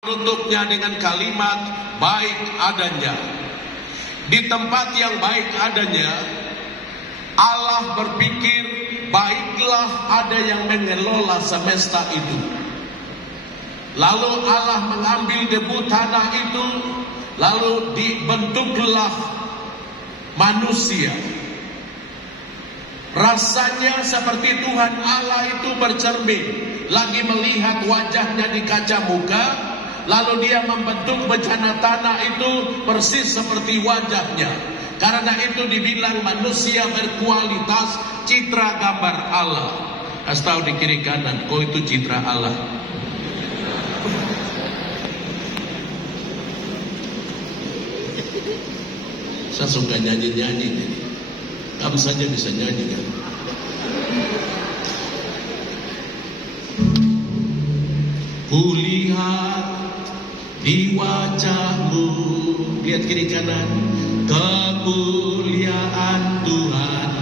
Tutupnya dengan kalimat baik adanya. Di tempat yang baik adanya, Allah berpikir baiklah ada yang mengelola semesta itu. Lalu Allah mengambil debu tanah itu, lalu dibentuklah manusia. Rasanya seperti Tuhan Allah itu bercermin, lagi melihat wajahnya di kaca muka. Lalu dia membentuk bencana tanah itu persis seperti wajahnya. Karena itu dibilang manusia berkualitas citra gambar Allah. Kasih tahu di kiri kanan, kau itu citra Allah. Saya suka nyanyi-nyanyi. Kamu saja bisa nyanyi kan? Kulihat di wajahmu, lihat kiri kanan, kemuliaan Tuhan,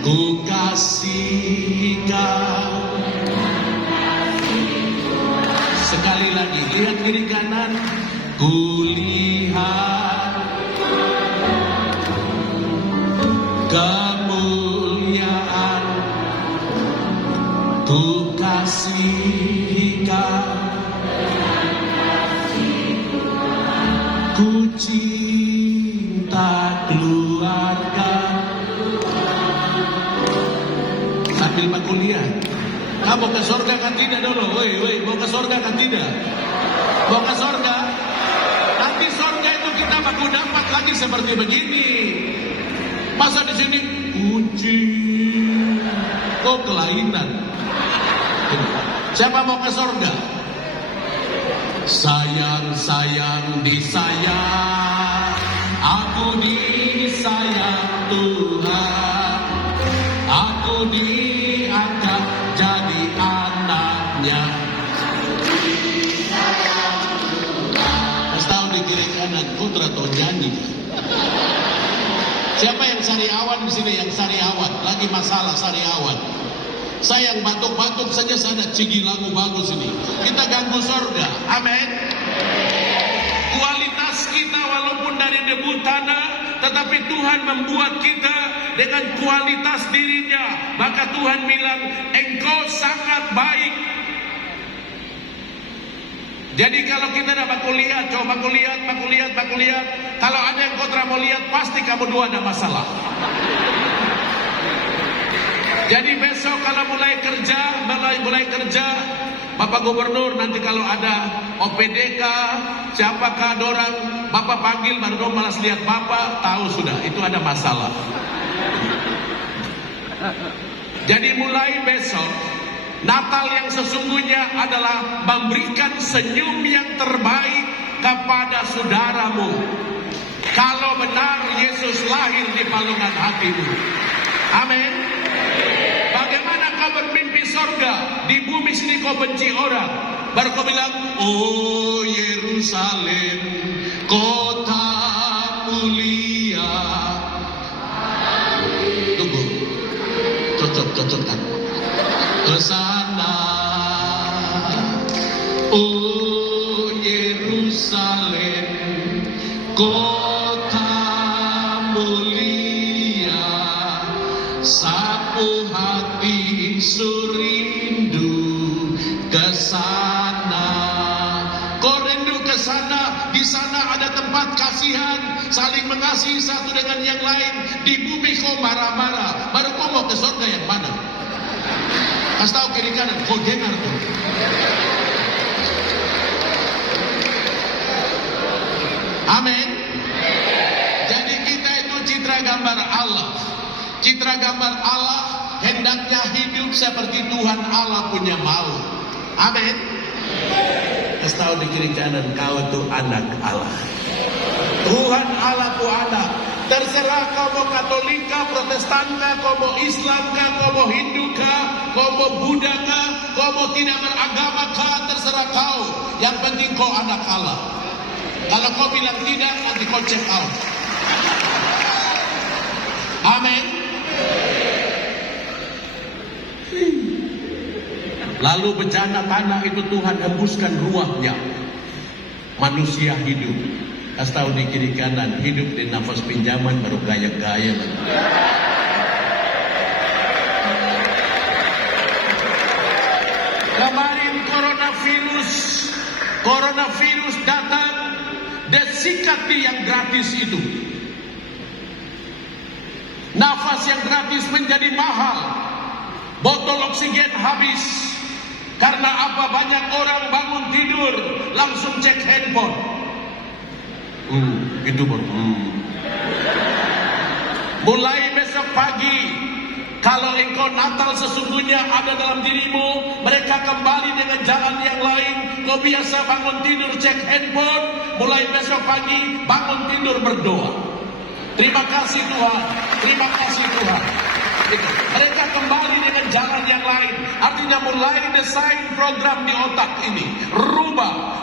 ku kasih kau. Sekali lagi, lihat kiri kanan, kulihat kemuliaan, ku kasih kau. Ku cinta keluarga. Sambil kuliah. Kamu ke surga kan tidak dulu? Woi, mau ke surga kan tidak? Mau ke surga? Nanti surga itu kita baku dapat lagi seperti begini. Masa di sini kunci? Kok kelainan? Siapa mau ke surga? Sayang, sayang, disayang, aku disayang Tuhan, aku diangkat jadi anaknya. Mas tahu di kiri kanan, putra atau nyanyi? Siapa yang sariawan di sini? Yang sariawan, lagi masalah sariawan. Saya yang batuk-batuk saja sana cigi lagu bagus ini. Kita ganggu surga. Amin. Kualitas kita walaupun dari debu tanah, tetapi Tuhan membuat kita dengan kualitas dirinya. Maka Tuhan bilang, engkau sangat baik. Jadi kalau kita dah baku lihat, coba baku lihat. Kalau ada yang kontra mau lihat, pasti kamu dua ada masalah. Jadi besok kalau mulai kerja, Bapak Gubernur nanti kalau ada OPDK, siapakah orang, Bapak panggil baru dong malas lihat Bapak, tahu sudah itu ada masalah. Jadi mulai besok, Natal yang sesungguhnya adalah memberikan senyum yang terbaik kepada saudaramu. Kalau benar Yesus lahir di palungan hatimu. Amin. Bagaimana kau bermimpi sorga, di bumi sini kau benci orang, baru kau bilang, oh Yerusalem, kota mulia. Tunggu, cocok kan? Kesana, oh Yerusalem, kota mulia. Sapu hati surindu ke sana. Kau rindu ke sana. Di sana ada tempat kasihan, saling mengasihi satu dengan yang lain. Di bumi kau marah-marah, baru kau mau ke surga yang mana? Kasih tahu kiri kanan, kau dengar tuh. Amin. Jadi kita itu citra gambar Allah. Citra gambar Allah hendaknya hidup seperti Tuhan Allah punya mau. Amin. Kasih tahu di kiri kanan, kau itu anak Allah. Tuhan Allah tu anak. Terserah kau mau Katolika, Protestan kah, kau mau Islam kah, kau mau Hindu kah, kau mau Buddha kah, kau mau tidak beragama kah, terserah kau. Yang penting kau anak Allah. Kalau kau bilang tidak, nanti kau check out. Amin. Lalu bencana tanah itu Tuhan hembuskan ruahnya. manusia hidup. Kasih tahu di kiri kanan, hidup di nafas pinjaman baru gaya-gaya lagi. Kemarin coronavirus datang, desikat yang gratis itu. Nafas yang gratis menjadi mahal. Botol oksigen habis. Karena apa? Banyak orang bangun tidur langsung cek handphone. Itu baru. Mulai besok pagi, kalau engkau Natal sesungguhnya ada dalam dirimu, mereka kembali dengan jalan yang lain. Kau biasa bangun tidur cek handphone, mulai besok pagi bangun tidur berdoa. Terima kasih Tuhan, terima kasih Tuhan. Mereka kembali dengan jalan yang lain. Artinya mulai desain program di otak ini,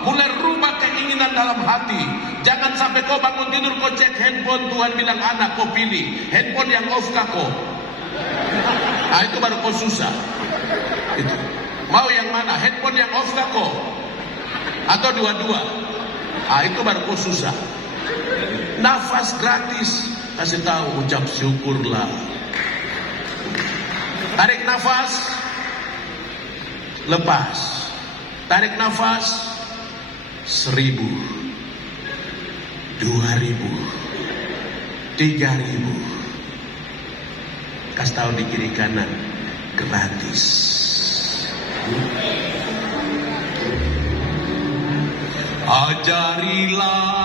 mulai rubah keinginan dalam hati. Jangan sampai kau bangun tidur kau cek handphone, Tuhan bilang anak kau pilih handphone yang off kau. Nah itu baru kau susah. Itu. Mau yang mana? Handphone yang off kau atau dua-dua? Ah itu baru kau susah. Nafas gratis, kasih tahu, ucap syukurlah. Tarik nafas, lepas. Tarik nafas, 1.000, 2.000, 3.000. Kasih tahu di kiri kanan, gratis. Ajarilah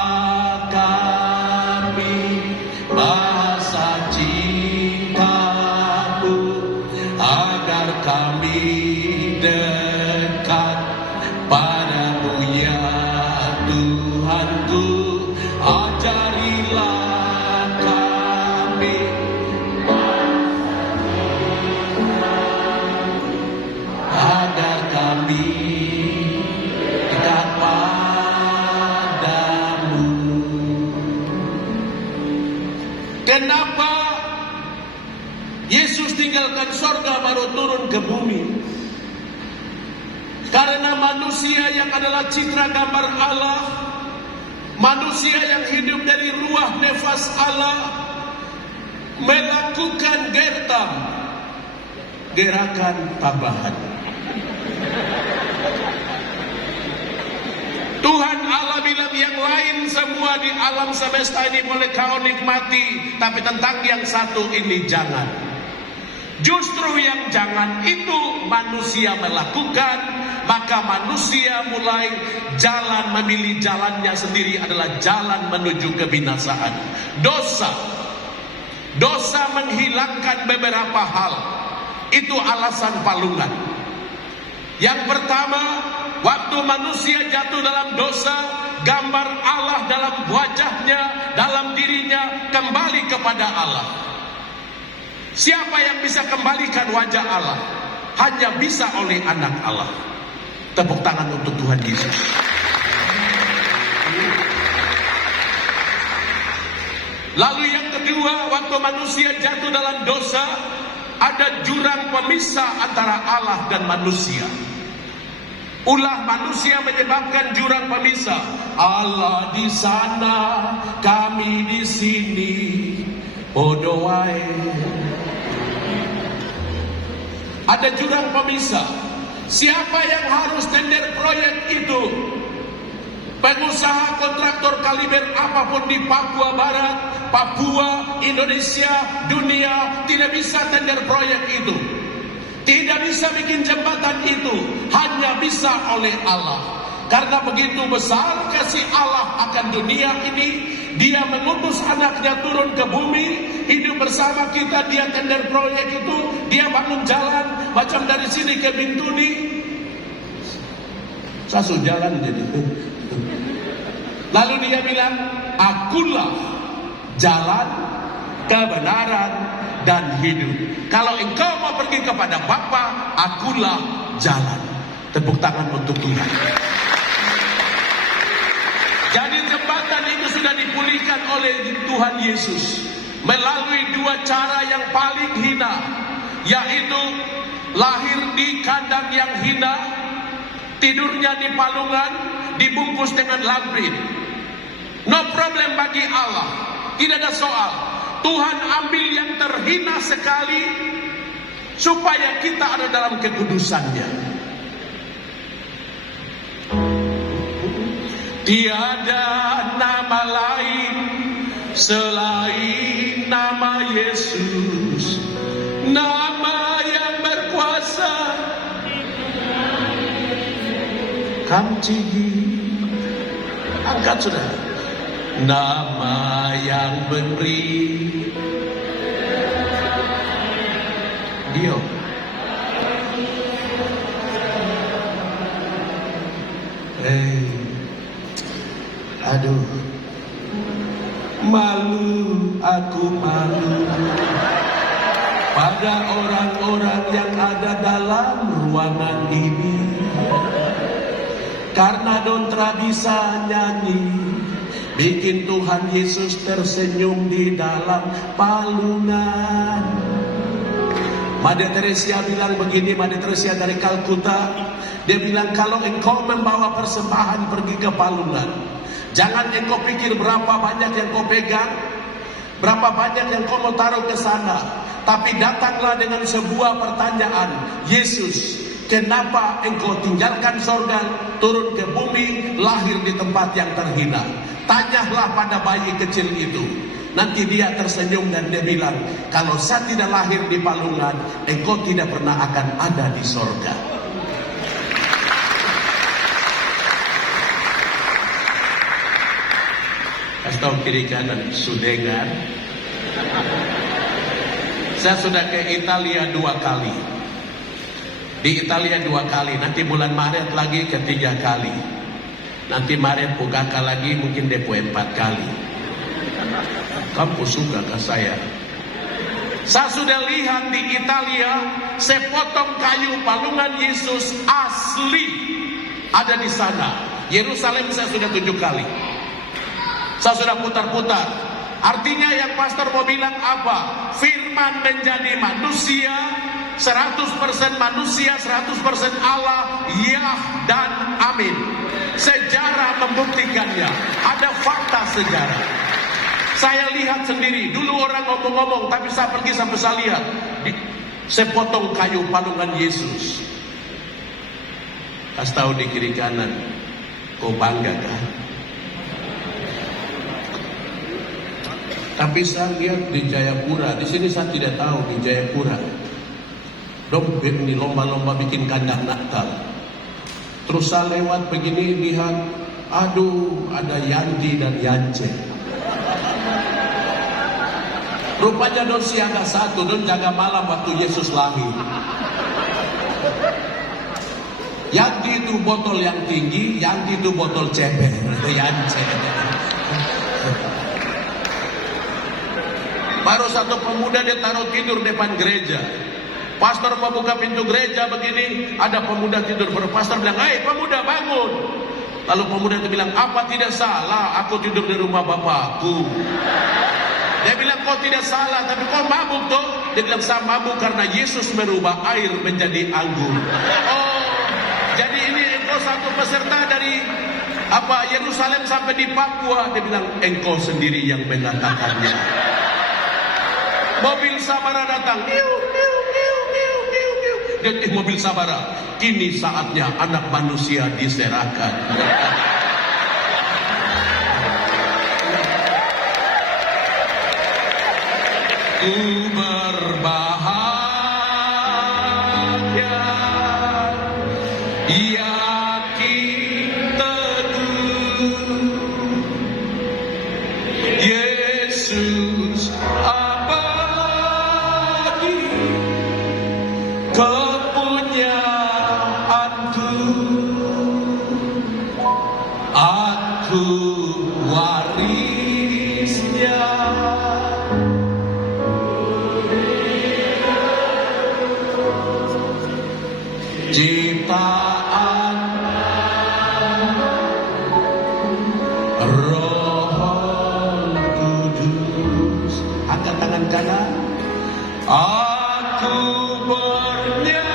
kami bahasa cinta-Mu, agar kami dekat padamu ya Tuhanku. Ajarilah kami agar kami dekat padamu. Kenapa Yesus tinggalkan sorga baru turun ke bumi? Karena manusia yang adalah citra gambar Allah, manusia yang hidup dari ruah nafas Allah, melakukan gerakan tambahan. Tuhan Allah bilang yang lain semua di alam semesta ini boleh kau nikmati, tapi tentang yang satu ini jangan. Justru yang jangan itu manusia melakukan, maka manusia mulai memilih jalannya sendiri adalah jalan menuju kebinasaan. Dosa menghilangkan beberapa hal. Itu alasan palungan. Yang pertama, waktu manusia jatuh dalam dosa, gambar Allah dalam wajahnya, dalam dirinya kembali kepada Allah. Siapa yang bisa kembalikan wajah Allah? Hanya bisa oleh anak Allah. Tepuk tangan untuk Tuhan Yesus. Lalu yang kedua, waktu manusia jatuh dalam dosa, ada jurang pemisah antara Allah dan manusia. Ulah manusia menyebabkan jurang pemisah. Allah di sana, kami di sini. Bodoh wae. Ada jurang pemisah. Siapa yang harus tender proyek itu? Pengusaha kontraktor kaliber apapun di Papua Barat, Papua, Indonesia, dunia tidak bisa tender proyek itu. Tidak bisa bikin jembatan itu. Hanya bisa oleh Allah. Karena begitu besar kasih Allah akan dunia ini, Dia mengutus anaknya turun ke bumi, hidup bersama kita, Dia tender proyek itu, Dia bangun jalan, macam dari sini ke Bintuni. Sasu jalan jadi. Lalu Dia bilang, akulah jalan, kebenaran, dan hidup. Kalau engkau mau pergi kepada Bapa, akulah jalan. Tepuk tangan untuk Tuhan. Jadi jembatan itu sudah dipulihkan oleh Tuhan Yesus melalui dua cara yang paling hina, yaitu lahir di kandang yang hina, tidurnya di palungan, dibungkus dengan lampin. No problem bagi Allah, tidak ada soal. Tuhan ambil yang terhina sekali supaya kita ada dalam kekudusannya. Tiada nama lain selain nama Yesus, nama yang berkuasa. Kamcigi, angkat sudah. Nama yang memberi Dio. Aduh, malu, aku malu pada orang-orang yang ada dalam ruangan ini, karena Dontra bisa nyanyi, bikin Tuhan Yesus tersenyum di dalam palungan. Mother Teresa bilang begini, Mother Teresa dari Kalkuta, dia bilang kalau engkau membawa persembahan pergi ke palungan, jangan engkau pikir berapa banyak yang kau pegang, berapa banyak yang kau mau taruh ke sana, tapi datanglah dengan sebuah pertanyaan, Yesus, kenapa engkau tinggalkan sorga, turun ke bumi, lahir di tempat yang terhina? Tanyalah pada bayi kecil itu. Nanti dia tersenyum dan dia bilang, kalau saya tidak lahir di palungan, engkau tidak pernah akan ada di sorga. Kasih tahu kiri kanan, sudengar. Saya sudah ke Italia 2 kali. Di Italia 2 kali, nanti bulan Maret lagi ke 3 kali. Nanti Maret Pugaka lagi, mungkin depo 4 kali. Kamu suka ke saya? Saya sudah lihat di Italia, sepotong kayu palungan Yesus asli ada di sana. Yerusalem saya sudah 7 kali. Saya sudah putar-putar. Artinya yang pastor mau bilang apa? Firman menjadi manusia, 100% manusia, 100% Allah, ya dan amin. Sejarah membuktikannya. Ada fakta sejarah. Saya lihat sendiri. Dulu orang ngomong-ngomong, tapi saya pergi sampai saya lihat. Sepotong kayu palungan Yesus. Kasih tahu di kiri kanan, kau bangga kan? Tapi saya lihat di Jayapura, di sini saya tidak tahu di Jayapura. Dompet di lomba-lomba bikin kandang Natal. Terus saya lewat begini lihat, aduh ada Yanti dan Yance. Rupanya don siaga 1, don jaga malam waktu Yesus lahir. Yanti itu botol yang tinggi, Yanti itu botol ceper, Yance. Baru satu pemuda dia taruh tidur depan gereja. Pastor mau buka pintu gereja begini, ada pemuda tidur. Baru pastor bilang, "Hei pemuda bangun." Lalu pemuda itu bilang, "Apa tidak salah aku tidur di rumah bapakku?" Dia bilang, "Kau tidak salah, tapi kau mabuk toh?" Dia bilang, "Saya mabuk karena Yesus merubah air menjadi anggur." Oh, jadi ini engkau satu peserta dari Yerusalem sampai di Papua. Dia bilang, "Engkau sendiri yang mengatakannya." Mobil Sabara datang. Mobil Sabara. Kini saatnya anak manusia diserahkan. Berbahagia, yakin teguh, Yesus abadi, kepunyaanku, aku warisnya. Ciptaan Roh Kudus. Angkat tangan kanan. Aku bernyanyi,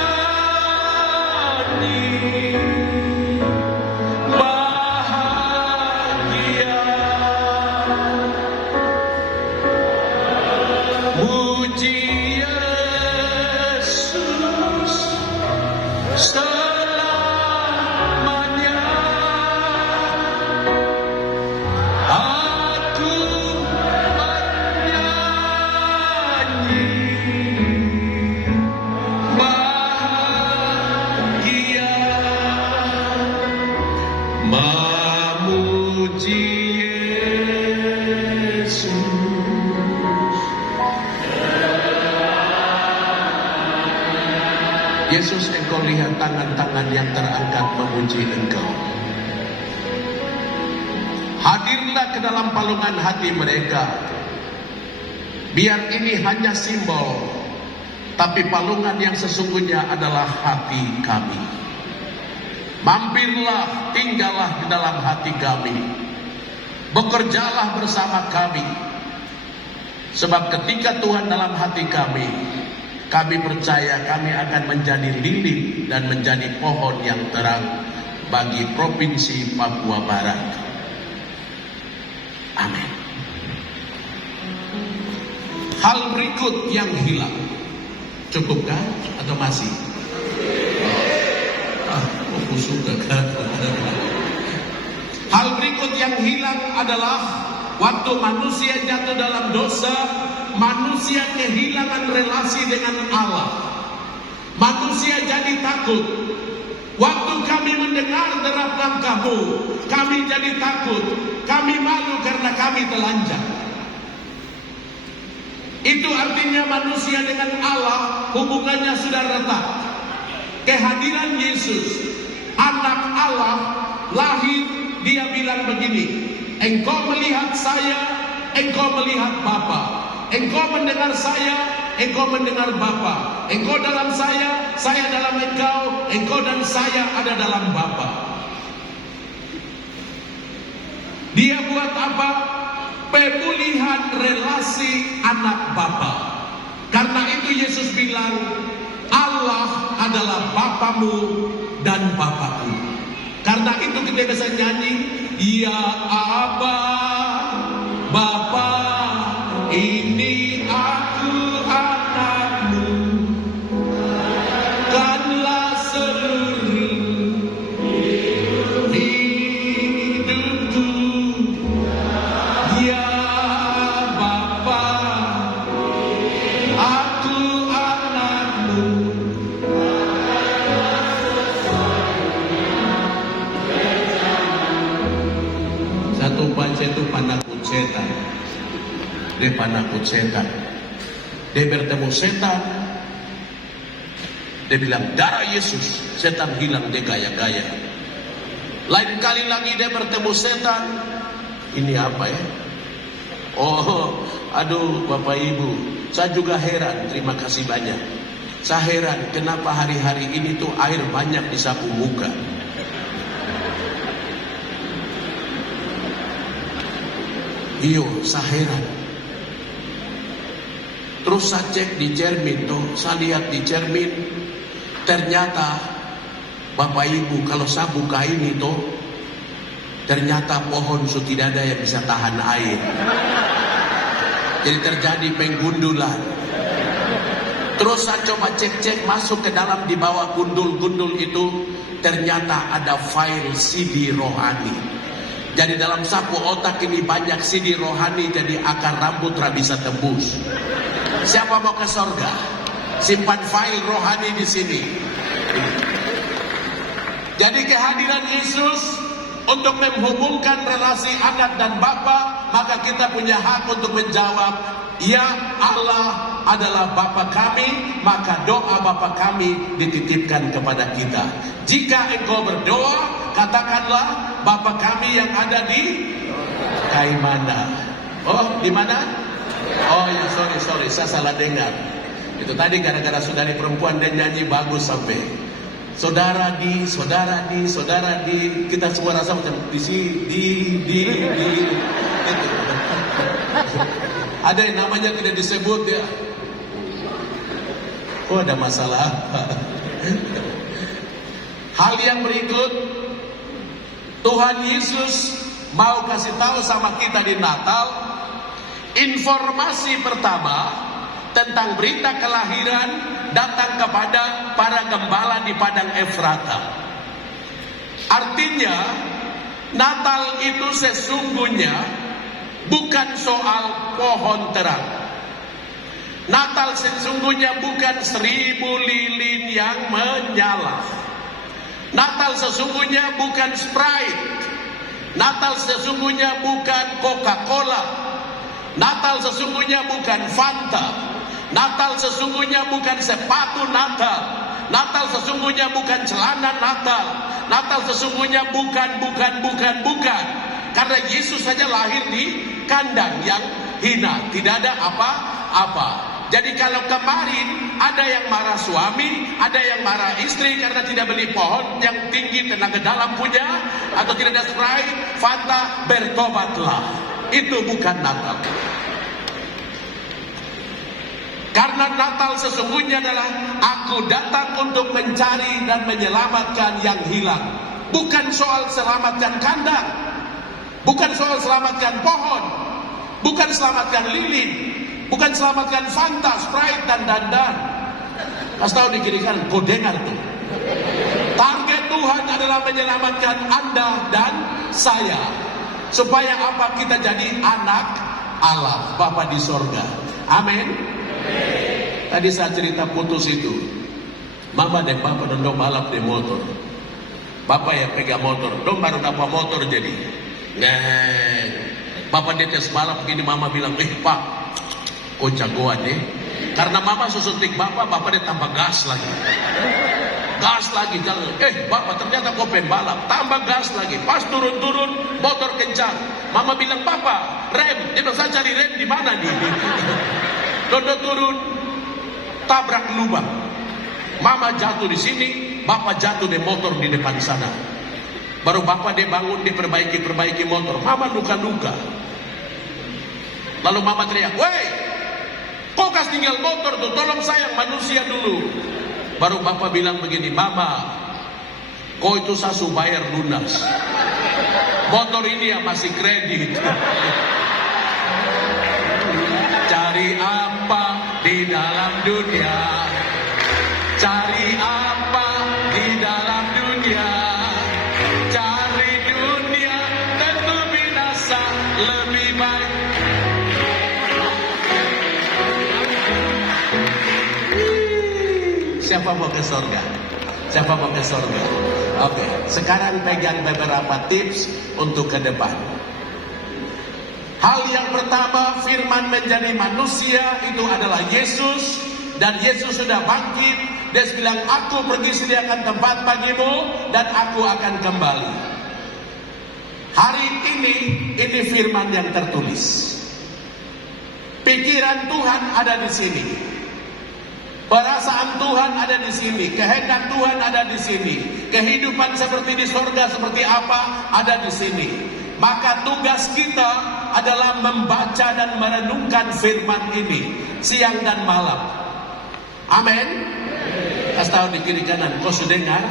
tangan-tangan yang terangkat memuji Engkau. Hadirlah ke dalam palungan hati mereka. Biar ini hanya simbol, tapi palungan yang sesungguhnya adalah hati kami. Mampirlah, tinggallah di dalam hati kami. Bekerjalah bersama kami. Sebab ketika Tuhan dalam hati kami percaya kami akan menjadi lilin dan menjadi pohon yang terang bagi Provinsi Papua Barat. Amin. Hal berikut yang hilang, cukupkah atau masih? Aku suka kan? Hal berikut yang hilang adalah waktu manusia jatuh dalam dosa, manusia kehilangan relasi dengan Allah. Manusia jadi takut. Waktu kami mendengar derap langkahmu, kami jadi takut. Kami malu karena kami telanjang. Itu artinya manusia dengan Allah hubungannya sudah retak. Kehadiran Yesus, anak Allah, lahir, dia bilang begini, engkau melihat saya, engkau melihat Bapa. Engkau mendengar saya, engkau mendengar Bapa. Engkau dalam saya dalam engkau dan saya ada dalam Bapa. Dia buat apa? Pemulihan relasi anak Bapa. Karena itu Yesus bilang, Allah adalah Bapamu dan Bapakku. Karena itu kita bisa nyanyi, Ya Aba, Bapa, ini aku anakmu, kanlah seluruh hidupku. Ya Bapa, aku anakmu. Satu panca itu penakut setan. Dia penakut setan. Dia bertemu setan. Dia bilang darah Yesus. Setan hilang, dia gaya-gaya. Lain kali lagi dia bertemu setan. Ini apa ya? Oh, aduh Bapak Ibu, saya juga heran. Terima kasih banyak. Saya heran kenapa hari-hari ini tuh air banyak disapu muka. Iyo, saya heran. Terus saya cek di cermin tuh, saya lihat di cermin, ternyata Bapak Ibu kalau saya buka ini tuh, ternyata pohon sudah tidak ada yang bisa tahan air. Jadi terjadi penggundulan. Terus saya coba cek-cek masuk ke dalam di bawah gundul-gundul itu, ternyata ada file CD rohani. Jadi dalam sapu otak ini banyak CD rohani, jadi akar rambut tidak bisa tembus. Siapa mau ke sorga? Simpan file rohani di sini. Jadi kehadiran Yesus untuk menghubungkan relasi anak dan bapa, maka kita punya hak untuk menjawab, ya Allah adalah Bapa kami, maka doa Bapa kami dititipkan kepada kita. Jika engkau berdoa, katakanlah Bapa kami yang ada di Kaimana. Oh, di mana? Oh ya, sorry, saya salah dengar. Itu tadi gara-gara saudari perempuan dia nyanyi bagus sampai saudara di, kita semua rasa macam di. Itu. Ada yang namanya tidak disebut ya. Oh, ada masalah apa? Hal yang berikut, Tuhan Yesus mau kasih tahu sama kita di Natal. Informasi pertama tentang berita kelahiran datang kepada para gembala di padang Efrata. Artinya Natal itu sesungguhnya bukan soal pohon terang. Natal sesungguhnya bukan 1000 lilin yang menyala. Natal sesungguhnya bukan Sprite. Natal sesungguhnya bukan Coca-Cola. Natal sesungguhnya bukan Fanta. Natal sesungguhnya bukan sepatu Natal. Natal sesungguhnya bukan celana Natal. Natal sesungguhnya bukan. Karena Yesus saja lahir di kandang yang hina, tidak ada apa-apa. Jadi kalau kemarin ada yang marah suami, ada yang marah istri karena tidak beli pohon yang tinggi tenaga dalam punya, atau tidak ada Sprite, Fanta, bertobatlah. Itu bukan Natal. Karena Natal sesungguhnya adalah aku datang untuk mencari dan menyelamatkan yang hilang. Bukan soal selamatkan kandang, bukan soal selamatkan pohon, bukan selamatkan lilin, bukan selamatkan Fanta, Sprite, dan dandan. Pas tahu di kiri kanan, kau dengar tuh. Target Tuhan adalah menyelamatkan Anda dan saya. Supaya apa? Kita jadi anak Allah, Bapa di sorga. Amin. Tadi saya cerita putus itu, mama dan papa dong balap di motor. Bapak ya pegang motor, dong baru dapat motor jadi. Nah, bapak detes balap begini, mama bilang, pak, kok jagoan ya? Karena mama susuntik bapak dia tambah gas lagi. Gas lagi jalan. Bapak ternyata kok pembalap, tambah gas lagi. Pas turun motor kencang. Mama bilang, papa rem. Dia bilang, saya cari rem di mana nih? Dodo turun, tabrak lubang. Mama jatuh di sini, bapak jatuh di motor di depan sana. Baru bapak dia bangun, dia perbaiki motor. Mama luka-luka. Lalu mama teriak, woi, kok kas tinggal motor tuh, tolong sayang manusia dulu. Baru bapak bilang begini, mama, kok itu sasu bayar lunas. Motor ini ya masih kredit. Cari apa di dalam dunia? Cari apa di dalam dunia? Cari dunia tentu binasa, lebih baik. Siapa mau ke surga? Siapa mau ke surga? Oke, sekarang pegang beberapa tips untuk ke depan. Hal yang pertama, firman menjadi manusia itu adalah Yesus. Dan Yesus sudah bangkit. Dia bilang, aku pergi sediakan tempat bagimu dan aku akan kembali. Hari ini firman yang tertulis. Pikiran Tuhan ada di sini. Perasaan Tuhan ada di sini. Kehendak Tuhan ada di sini. Kehidupan seperti di surga seperti apa ada di sini. Maka tugas kita adalah membaca dan merenungkan firman ini siang dan malam. Amin. Kasih tahu di kiri kanan, kau sudah dengar?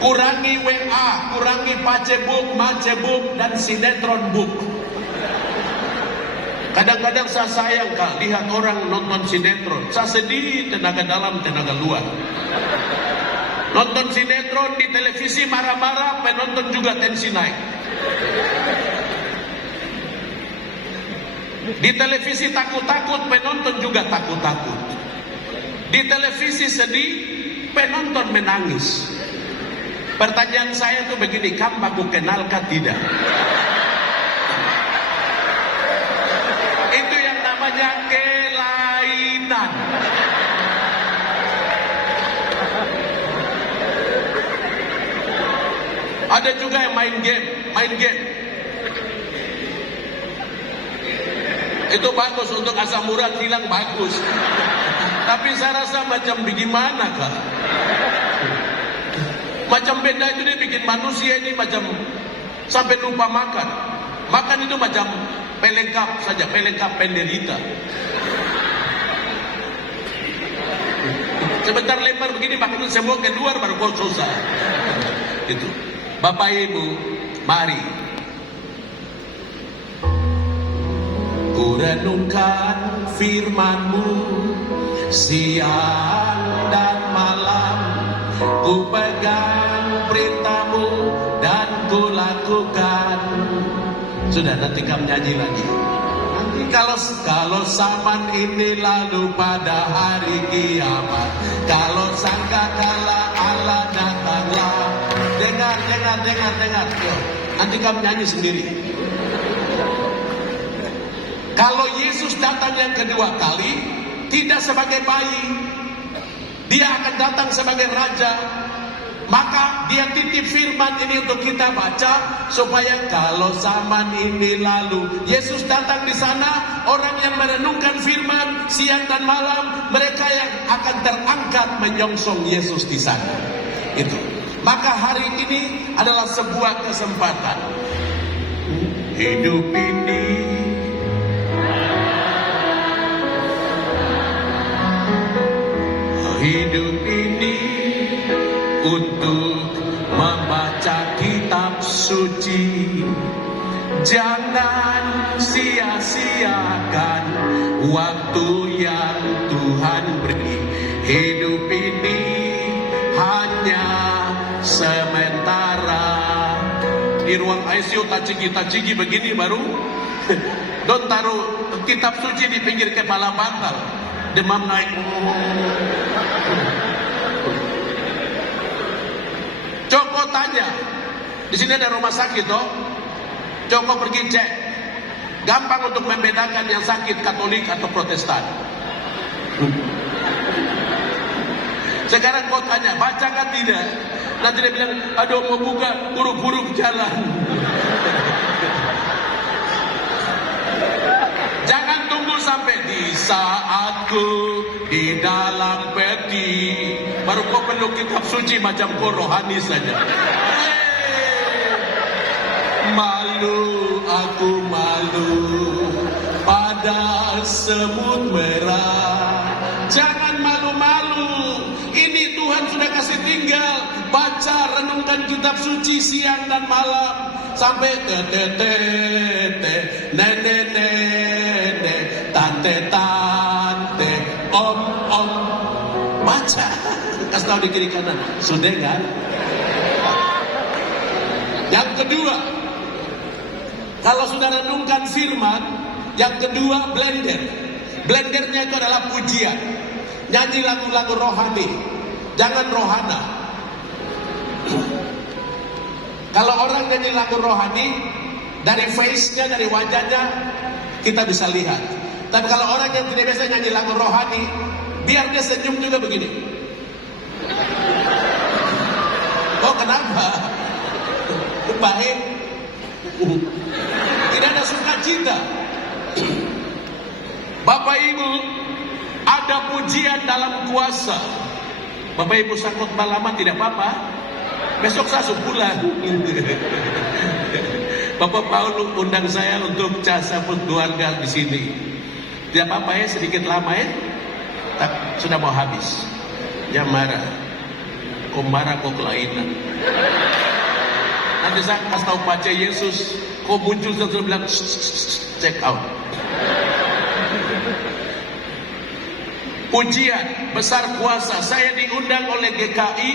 Kurangi WA, kurangi Facebook, macebook, dan sinetron book. Kadang-kadang saya sayang lihat orang nonton sinetron. Saya sedih, tenaga dalam, tenaga luar. Nonton sinetron di televisi marah-marah, penonton juga tensi naik. Di televisi takut-takut, penonton juga takut-takut. Di televisi sedih, penonton menangis. Pertanyaan saya tuh begini, kamu aku kenalkah tidak? Itu yang namanya kelainan. Ada juga yang main game. Itu bagus untuk asam urat hilang, bagus. Tapi saya rasa macam bagaimana kah? Macam benda itu dia bikin manusia ini macam sampai lupa makan. Makan itu macam pelengkap saja, pelengkap penderita. Sebentar lempar begini, makan semua keluar baru kau susah. Itu. Bapak Ibu, mari ku renungkan firman-Mu siang dan malam, ku pegang perintah-Mu dan ku lakukan. Sudah, nanti kamu nyanyi lagi. Nanti kalau zaman ini lalu pada hari kiamat, kalau sangkakala Allah datanglah. Dengar. Yo, nanti kamu nyanyi sendiri. Kalau Yesus datang yang kedua kali, tidak sebagai bayi, Dia akan datang sebagai raja. Maka dia titip firman ini untuk kita baca, supaya kalau zaman ini lalu Yesus datang di sana, orang yang merenungkan firman siang dan malam, mereka yang akan terangkat menyongsong Yesus di sana. Itu. Maka hari ini adalah sebuah kesempatan. Hidup ini untuk membaca kitab suci. Jangan sia-siakan waktu yang Tuhan beri. Hidup ini hanya sementara. Di ruang ICU tacigi begini baru don taruh kitab suci di pinggir kepala bantal. Demam naik. Joko tanya, di sini ada rumah sakit toh. Joko pergi cek, gampang untuk membedakan yang sakit Katolik atau Protestan. Sekarang kau tanya, baca kan tidak? Nanti dia bilang, aduh mau buka huruf-huruf jalan. Jangan tunggu sampai di saatku di dalam peti baru kau peluk kitab suci macam kau rohani saja. Malu, aku malu pada semut merah. Jangan malu-malu. Ini Tuhan sudah kasih tinggal. Baca, renungkan kitab suci siang dan malam. Sampai tete, nene, tante, om. Baca. Kasih tahu di kiri kanan. Sudah kan? Yang kedua, kalau sudah renungkan firman, yang kedua blender. Blendernya itu adalah pujian. Nyanyi lagu-lagu rohani. Jangan rohana. Kalau orang nyanyi lagu rohani, dari face-nya, dari wajahnya, kita bisa lihat. Tapi kalau orang yang tidak biasa nyanyi lagu rohani, biar dia senyum juga begini. Oh kenapa? Baik. Tidak ada sukacita. Bapak Ibu, ada pujian dalam kuasa. Bapak Ibu sakut lama tidak apa-apa. Besok saya pulang. Bapak Paulus undang saya untuk jasa keluarga di sini. Tidak apa-apa ya, sedikit lama ya. Sudah mau habis. Jangan marah. Kau marah kau kelainan. Nanti saya kasih tahu Pak Yesus. Kau muncul terus bilang check out. Pujian besar kuasa. Saya diundang oleh GKI.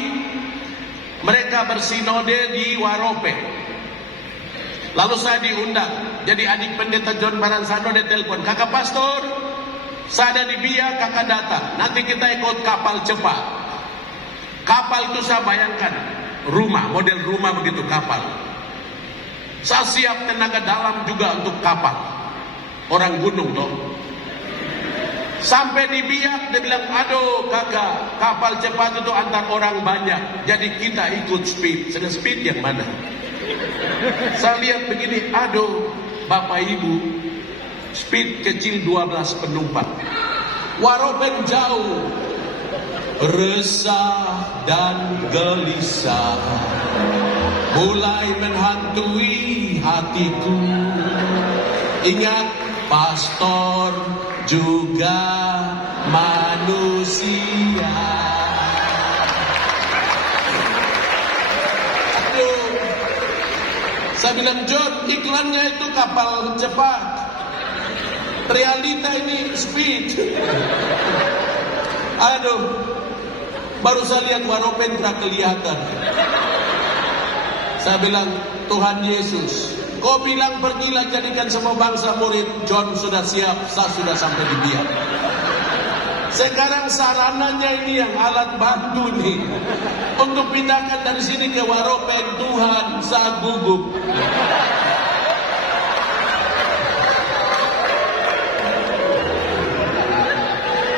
Mereka bersinode di Warope. Lalu saya diundang. Jadi adik pendeta John Baransano dia telepon, kakak pastor, saya ada di Biak, kakak datang. Nanti kita ikut kapal cepat. Kapal itu saya bayangkan rumah, model rumah begitu kapal. Saya siap tenaga dalam juga untuk kapal. Orang gunung toh. Sampai di Biak dia bilang, aduh kakak, kapal cepat itu antar orang banyak. Jadi kita ikut speed. Sedang speed yang mana? Saya lihat begini, aduh Bapak Ibu, speed kecil 12 penumpang. Waropen jauh. Resah dan gelisah mulai menghantui hatiku. Ingat, pastor juga manusia. Aduh. Saya bilang, John, iklannya itu kapal cepat. Realita ini speed. Aduh. Baru saya lihat Waropen tidak kelihatan. Saya bilang, Tuhan Yesus, kau bilang pergilah jadikan semua bangsa murid. John sudah siap, saya sudah sampai di Biak. Sekarang sarananya ini yang alat bantu nih. Untuk pindahkan dari sini ke Waropen, Tuhan saya gugup.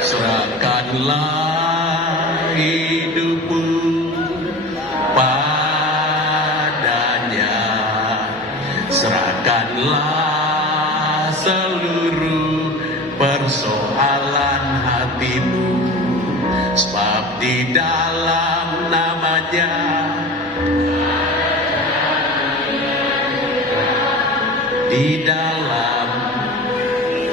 Serahkanlah hidupmu padanya, serahkanlah seluruh persoalan hatimu, sebab di dalam namanya di dalam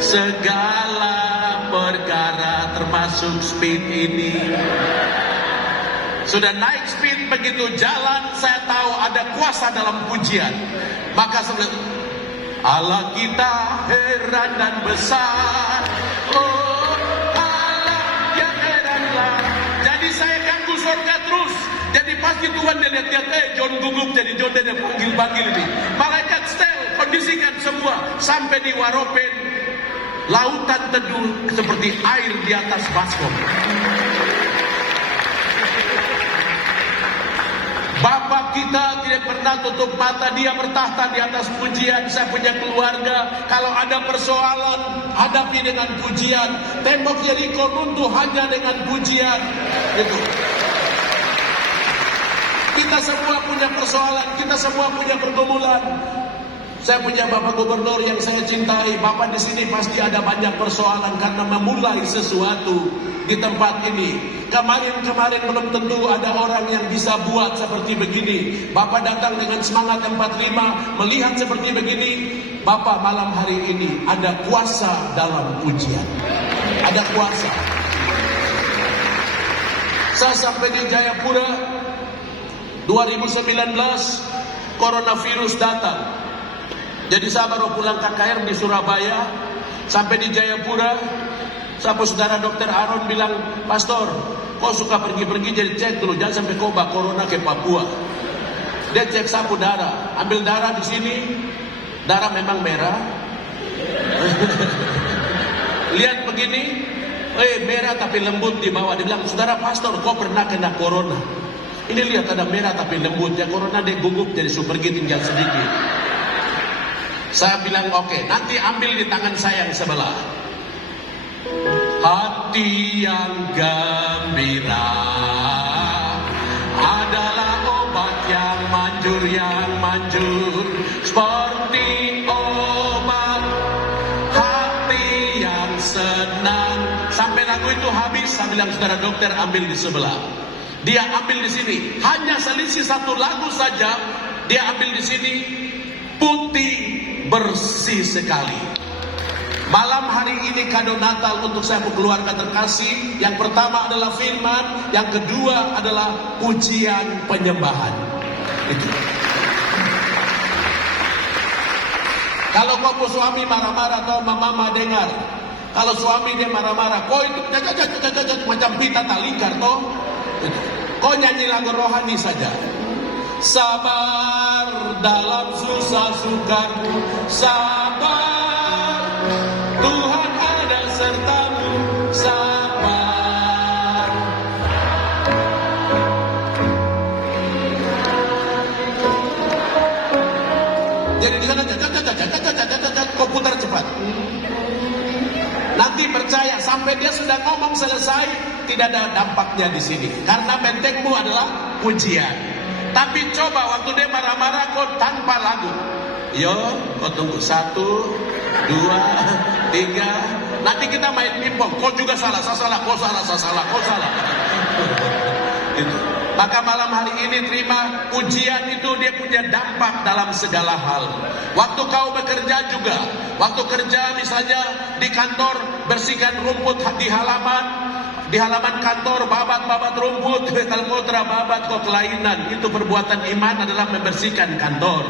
segala perkara termasuk speed ini. Sudah naik speed begitu jalan, saya tahu ada kuasa dalam pujian. Maka Allah kita heran dan besar, oh Allah yang heranlah. Jadi saya ganggu surga terus. Jadi pasti Tuhan dia lihat-lihat, John gugup, jadi John dia panggil-panggil ini. Malaikat setel, kondisikan semua sampai di Waropen, lautan teduh seperti air di atas baskom. Bapak kita tidak pernah tutup mata, dia bertahta di atas pujian. Saya punya keluarga, kalau ada persoalan hadapi dengan pujian. Tembok Yeriko runtuh hanya dengan pujian. Gitu. Kita semua punya persoalan, kita semua punya pergumulan. Saya punya Bapak Gubernur yang saya cintai. Bapak di sini pasti ada banyak persoalan karena memulai sesuatu di tempat ini. Kemarin belum tentu ada orang yang bisa buat seperti begini. Bapak datang dengan semangat 45, melihat seperti begini. Bapak malam hari ini ada kuasa dalam pujian. Ada kuasa. Saya sampai di Jayapura 2019, coronavirus datang. Jadi saya baru pulang KKR di Surabaya, sampai di Jayapura, sampai saudara dokter Aaron bilang, Pastor, kau suka pergi-pergi jadi cek dulu, jangan sampai kau bawa corona ke Papua. Dia cek sapu darah, ambil darah di sini, darah memang merah. Lihat begini, merah tapi lembut di bawah. Dia bilang, saudara Pastor, kau pernah kena corona? Ini lihat ada merah tapi lembut, ya corona dia gugup jadi pergi tinggal sedikit. Saya bilang oke, nanti ambil di tangan saya yang sebelah. Hati yang gembira adalah obat yang manjur, seperti obat hati yang senang. Sampai lagu itu habis, saya bilang saudara dokter ambil di sebelah. Dia ambil di sini, hanya selisih satu lagu saja. Dia ambil di sini, putih bersih sekali. Malam hari ini kado Natal untuk saya keluarga terkasih. Yang pertama adalah firman, yang kedua adalah pujian penyembahan. Itu. Kalau kau suami marah-marah atau mama dengar, kalau suami dia marah-marah, kau itu macam pita tak lingkar toh. Kau nyanyi lagu rohani saja. Sabar dalam susah sukamu, sabar, Tuhan ada sertamu, sabar. Jadi di sana kau putar cepat. Nanti percaya sampai dia sudah ngomong selesai, tidak ada dampaknya di sini, karena bentengmu adalah pujian. Tapi coba waktu dia marah-marah kau tanpa lagu. Yo, kau tunggu 1, 2, 3. Nanti kita main pingpong. Kau juga salah, saya salah, kau salah, saya salah, kau salah. Itu. Maka malam hari ini terima pujian itu, dia punya dampak dalam segala hal. Waktu kau bekerja juga, waktu kerja misalnya di kantor bersihkan rumput di halaman. Di halaman kantor babat-babat rumput, kalau kau terababat kau kelainan. Itu perbuatan iman adalah membersihkan kantor.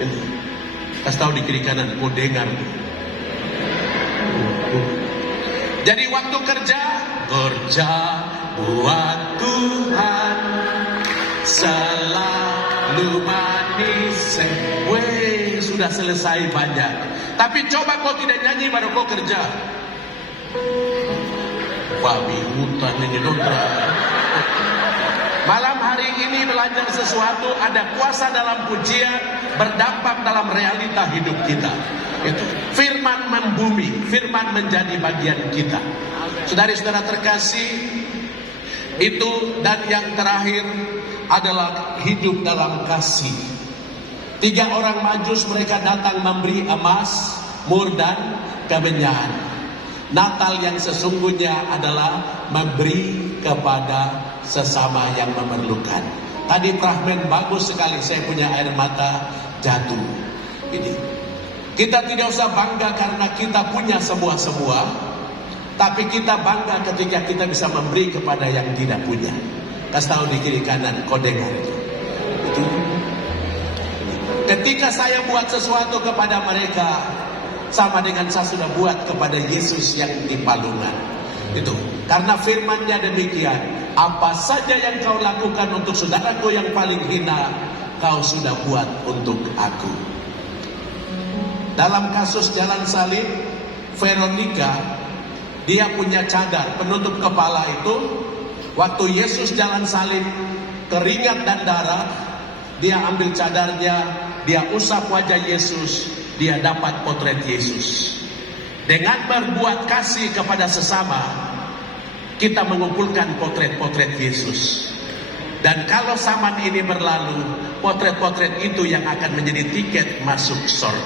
Itu. Kasih tahu di kiri kanan, kau dengar. Jadi waktu kerja buat Tuhan selalu manis. Sudah selesai banyak. Tapi coba kau tidak nyanyi baru kau kerja. Babi hutan ini dokter. Malam hari ini belajar sesuatu, ada kuasa dalam pujian, berdampak dalam realita hidup kita. Itu firman membumi, firman menjadi bagian kita. Saudari-saudara terkasih, Itu, dan yang terakhir adalah hidup dalam kasih. 3 orang Majus mereka datang memberi emas, mur dan kemenyan. Natal yang sesungguhnya adalah memberi kepada sesama yang memerlukan. Tadi Prahmen bagus sekali, saya punya air mata jatuh. Ini kita tidak usah bangga karena kita punya semua, tapi kita bangga ketika kita bisa memberi kepada yang tidak punya. Kasih tahu di kiri kanan, kau dengar itu. Ketika saya buat sesuatu kepada mereka, sama dengan saya sudah buat kepada Yesus yang di palungan. Itu karena firman-Nya demikian, apa saja yang kau lakukan untuk saudaraku yang paling hina, kau sudah buat untuk aku. Dalam kasus jalan salib, Veronica, dia punya cadar penutup kepala itu. Waktu Yesus jalan salib, keringat dan darah, dia ambil cadarnya, dia usap wajah Yesus, dia dapat potret Yesus. Dengan berbuat kasih kepada sesama, kita mengumpulkan potret-potret Yesus. Dan kalau zaman ini berlalu, potret-potret itu yang akan menjadi tiket masuk surga.